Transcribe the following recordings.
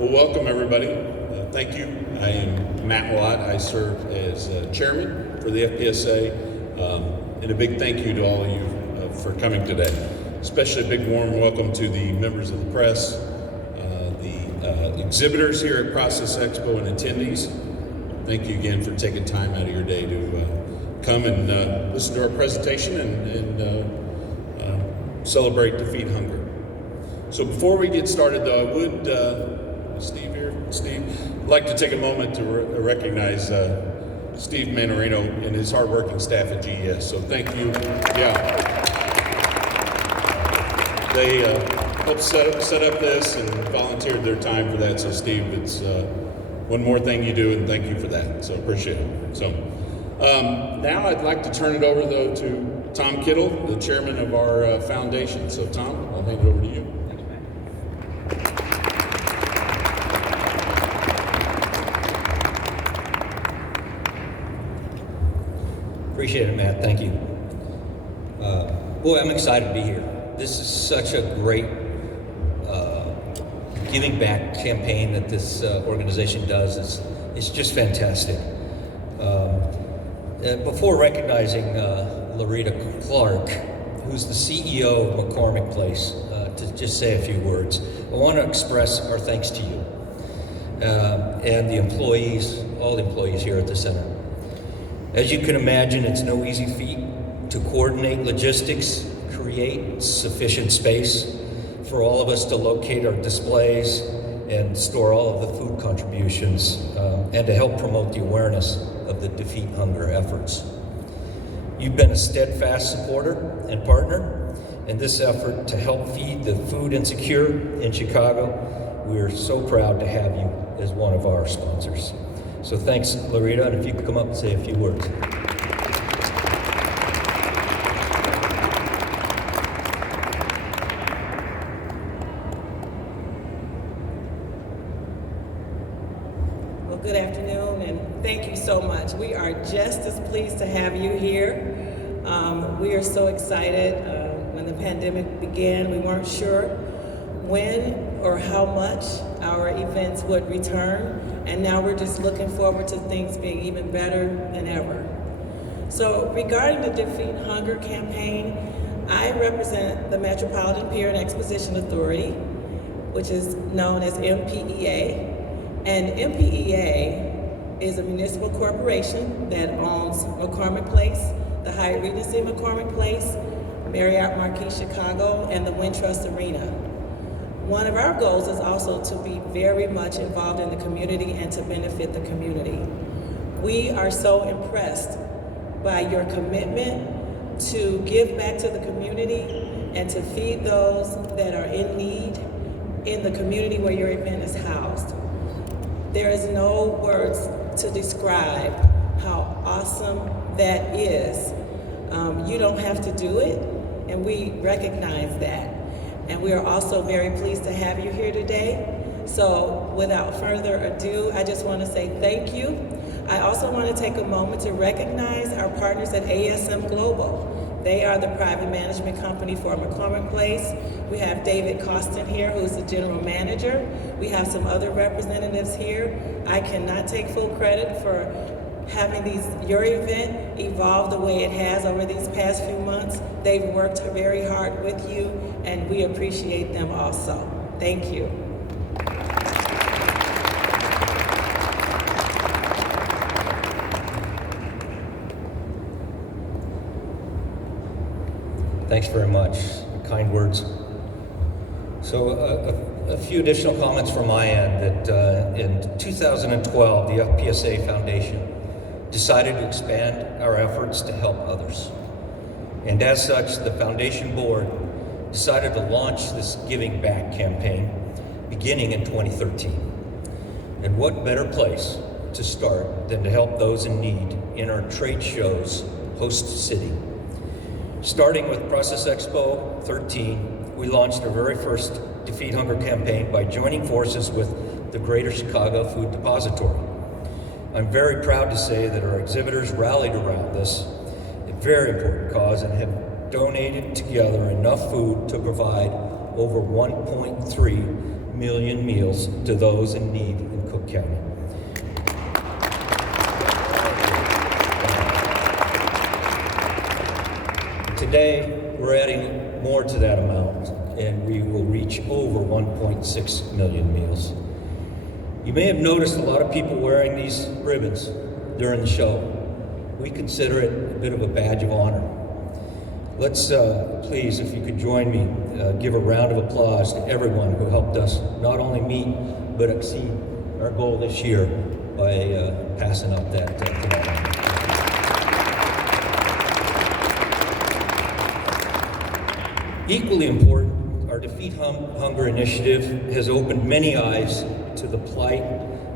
Well, welcome everybody. Thank you. I am Matt Malott. I serve as chairman for the FPSA, and a big thank you to all of you for coming today. Especially a big warm welcome to the members of the press, the exhibitors here at Process Expo, and attendees. Thank you again for taking time out of your day to come and listen to our presentation and celebrate Defeat Hunger. So before we get started, though, I would Steve here? Steve, I'd like to take a moment to recognize Steve Manorino and his hardworking staff at GES. So thank you. Yeah. They helped set up this and volunteered their time for that. So Steve, it's one more thing you do, and thank you for that. So appreciate it. So now I'd like to turn it over, though, to Tom Kittle, the chairman of our foundation. So Tom, I'll hand it over to you. Appreciate it, Matt. Thank you. Boy, I'm excited to be here. This is such a great giving back campaign that this organization does. It's just fantastic. Before recognizing Loretta Clark, who's the CEO of McCormick Place, to just say a few words, I want to express our thanks to you and the employees, all the employees here at the center. As you can imagine, it's no easy feat to coordinate logistics, create sufficient space for all of us to locate our displays and store all of the food contributions, and to help promote the awareness of the Defeat Hunger efforts. You've been a steadfast supporter and partner in this effort to help feed the food insecure in Chicago. We're so proud to have you as one of our sponsors. So thanks, Loretta, and if you could come up and say a few words. Well, good afternoon, and thank you so much. We are just as pleased to have you here. We are so excited. When the pandemic began, we weren't sure when or how much our events would return, and now we're just looking forward to things being even better than ever. So regarding the Defeat Hunger campaign, I represent the Metropolitan Pier and Exposition Authority, which is known as MPEA. And MPEA is a municipal corporation that owns McCormick Place, the Hyatt Regency McCormick Place, Marriott Marquis Chicago, and the Wintrust Arena. One of our goals is also to be very much involved in the community and to benefit the community. We are so impressed by your commitment to give back to the community and to feed those that are in need in the community where your event is housed. There is no words to describe how awesome that is. You don't have to do it, and we recognize that. And we are also very pleased to have you here today. So without further ado, I just want to say thank you. I also want to take a moment to recognize our partners at ASM Global. They are the private management company for McCormick Place. We have David Costin here, who's the general manager. We have some other representatives here. I cannot take full credit for having your event evolve the way it has over these past few months. They've worked very hard with you, and we appreciate them also. Thank you. Thanks very much. Kind words. So a few additional comments from my end that in 2012, the FPSA Foundation decided to expand our efforts to help others. And as such, the foundation board decided to launch this Giving Back campaign beginning in 2013. And what better place to start than to help those in need in our trade show's host city. Starting with Process Expo 13, we launched our very first Defeat Hunger campaign by joining forces with the Greater Chicago Food Depository. I'm very proud to say that our exhibitors rallied around this, a very important cause, and have donated together enough food to provide over 1.3 million meals to those in need in Cook County. Today, we're adding more to that amount, and we will reach over 1.6 million meals. You may have noticed a lot of people wearing these ribbons during the show. We consider it a bit of a badge of honor. Let's please, if you could join me, give a round of applause to everyone who helped us not only meet but exceed our goal this year by passing up that tonight. Equally important, our Defeat Hunger initiative has opened many eyes to the plight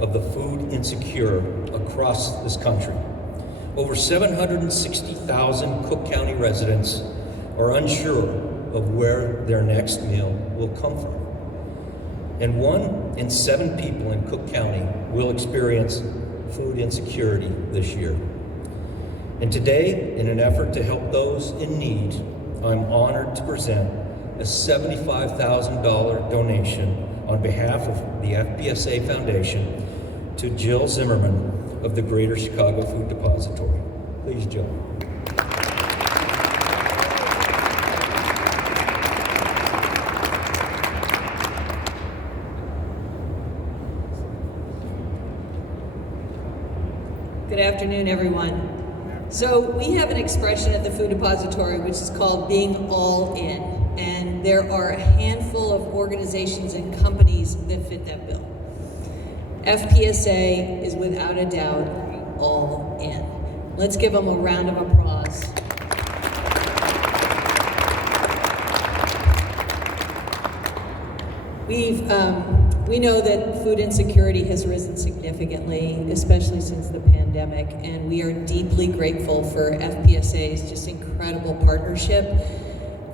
of the food insecure across this country. Over 760,000 Cook County residents are unsure of where their next meal will come from. And 1 in 7 people in Cook County will experience food insecurity this year. And today, in an effort to help those in need, I'm honored to present a $75,000 donation on behalf of the FPSA Foundation to Jill Zimmerman of the Greater Chicago Food Depository. Please, Jill. Good afternoon, everyone. So we have an expression at the Food Depository which is called being all in, and there are a handful of organizations and companies that fit that bill. FPSA is without a doubt all in. Let's give them a round of applause. We know that food insecurity has risen significantly, especially since the pandemic, and we are deeply grateful for FPSA's just incredible partnership.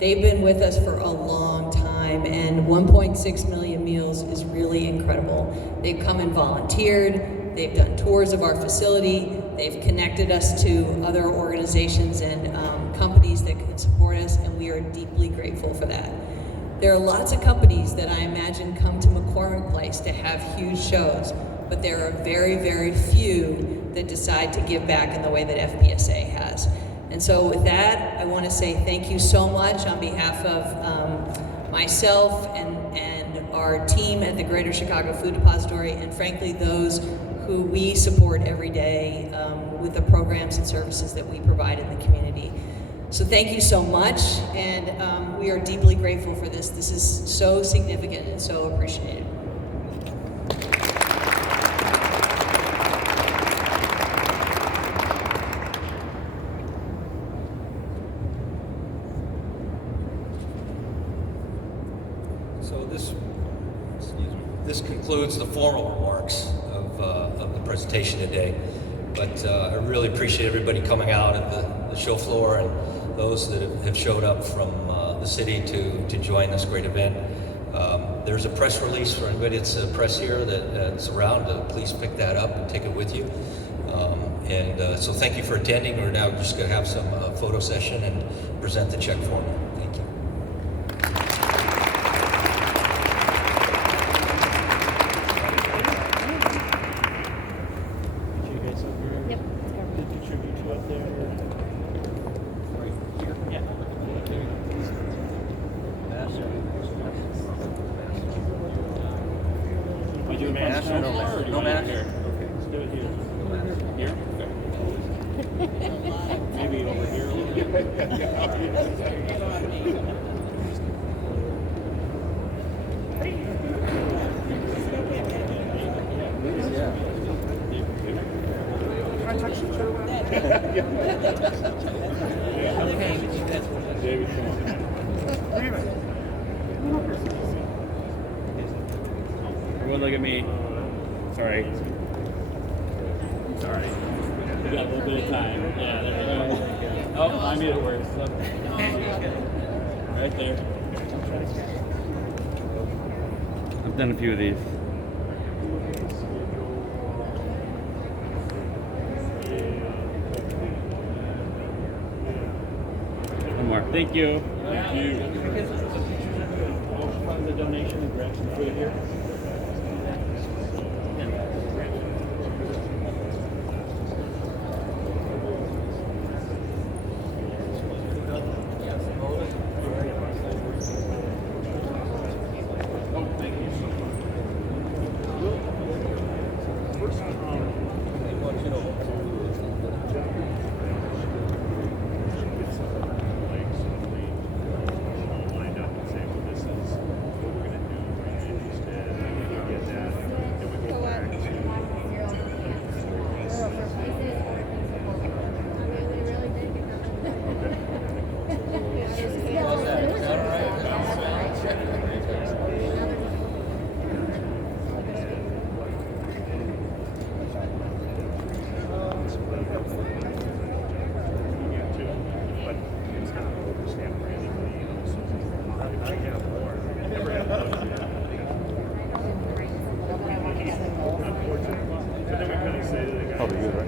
They've been with us for a long time, and 1.6 million meals is really incredible. They've come and volunteered, they've done tours of our facility, they've connected us to other organizations and companies that can support us, and we are deeply grateful for that. There are lots of companies that I imagine come to McCormick Place to have huge shows, but there are very, very few that decide to give back in the way that FPSA has. And so with that, I want to say thank you so much on behalf of myself and our team at the Greater Chicago Food Depository, and frankly, those who we support every day with the programs and services that we provide in the community. So thank you so much, and we are deeply grateful for this. This is so significant and so appreciated. So this concludes the formal remarks of the presentation today. But I really appreciate everybody coming out at the show floor and those that have showed up from the city to join this great event. There's a press release for anybody that's a press here that's around. Please pick that up and take it with you. So thank you for attending. We're now just going to have some photo session and present the check form. Thank you. No mask? Here. Okay. Let's do it here. Here? Okay. Maybe over here a little bit. Can I touch each other? Okay. David, come on. David. Everyone look at me. Sorry. Sorry. We got a little bit of time. Yeah, there we go. Oh, I made it worse. Right there. I've done a few of these. One more. Thank you. Thank you. Motion fund the donation and grab some food here. Oh, they're good, right?